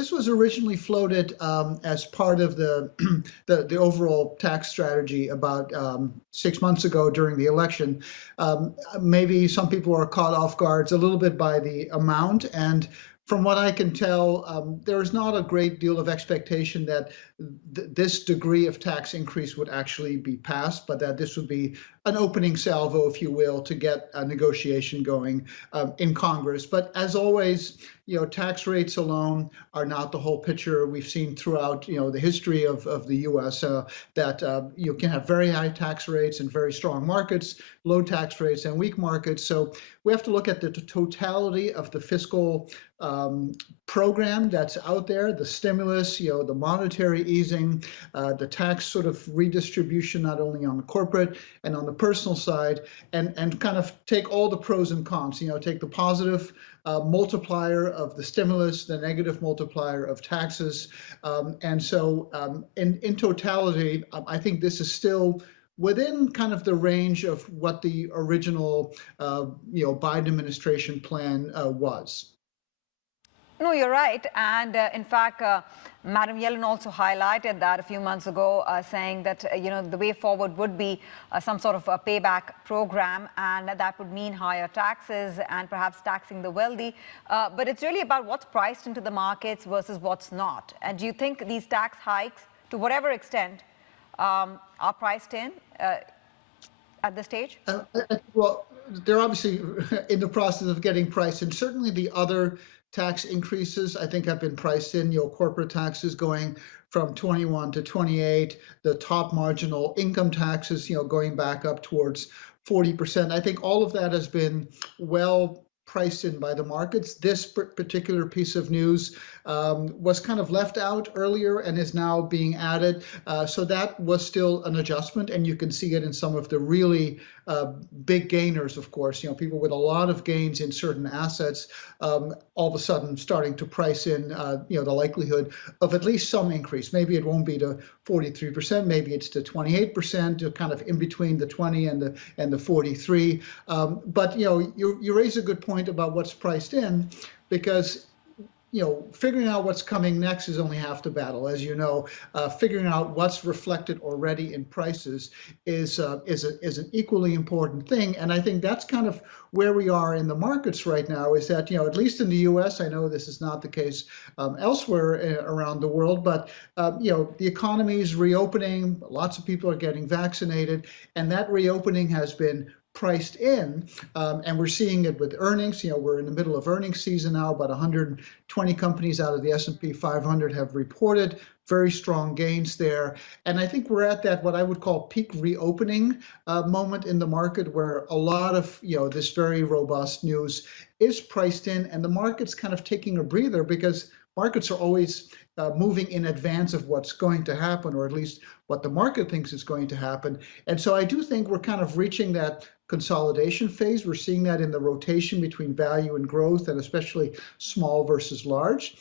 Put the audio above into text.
this was originally floated as part of the, the overall tax strategy about 6 months ago during the election. Maybe some people are caught off guard a little bit by the amount, and from what I can tell, there is not a great deal of expectation that this degree of tax increase would actually be passed, but that this would be an opening salvo, if you will, to get a negotiation going in Congress. But as always, tax rates alone are not the whole picture. We've seen throughout, the history of the U.S. That you can have very high tax rates and very strong markets, low tax rates and weak markets. So we have to look at the totality of the fiscal program that's out there, the stimulus, the monetary easing, the tax sort of redistribution, not only on the corporate and on the personal side, and kind of take all the pros and cons, take the positive multiplier of the stimulus, the negative multiplier of taxes. And so in totality, I think this is still within kind of the range of what the original Biden administration plan was. No, you're right. And in fact, Madam Yellen also highlighted that a few months ago, saying that, the way forward would be some sort of a payback program, and that would mean higher taxes and perhaps taxing the wealthy. But it's really about what's priced into the markets versus what's not. And do you think these tax hikes, to whatever extent, are priced in at this stage? Well, they're obviously in the process of getting priced, and certainly the other tax increases, I think, have been priced in. Corporate taxes going from 21 to 28, the top marginal income taxes, going back up towards 40%. I think all of that has been well priced in by the markets. This particular piece of news was kind of left out earlier and is now being added. So that was still an adjustment, and you can see it in some of the really big gainers, of course, people with a lot of gains in certain assets, all of a sudden starting to price in, the likelihood of at least some increase. Maybe it won't be to 43%, maybe it's to 28%, kind of in between the 20 and the 43. But you raise a good point about what's priced in, because figuring out what's coming next is only half the battle. As you know, figuring out what's reflected already in prices is an equally important thing. And I think that's kind of where we are in the markets right now, is that, at least in the US, I know this is not the case elsewhere around the world, but, the economy is reopening, lots of people are getting vaccinated, and that reopening has been priced in, and we're seeing it with earnings. We're in the middle of earnings season now. About 120 companies out of the S&P 500 have reported very strong gains there. And I think we're at that, what I would call peak reopening moment in the market, where a lot of, this very robust news is priced in, and the market's kind of taking a breather, because markets are always moving in advance of what's going to happen, or at least what the market thinks is going to happen. And so I do think we're kind of reaching that consolidation phase. We're seeing that in the rotation between value and growth, and especially small versus large.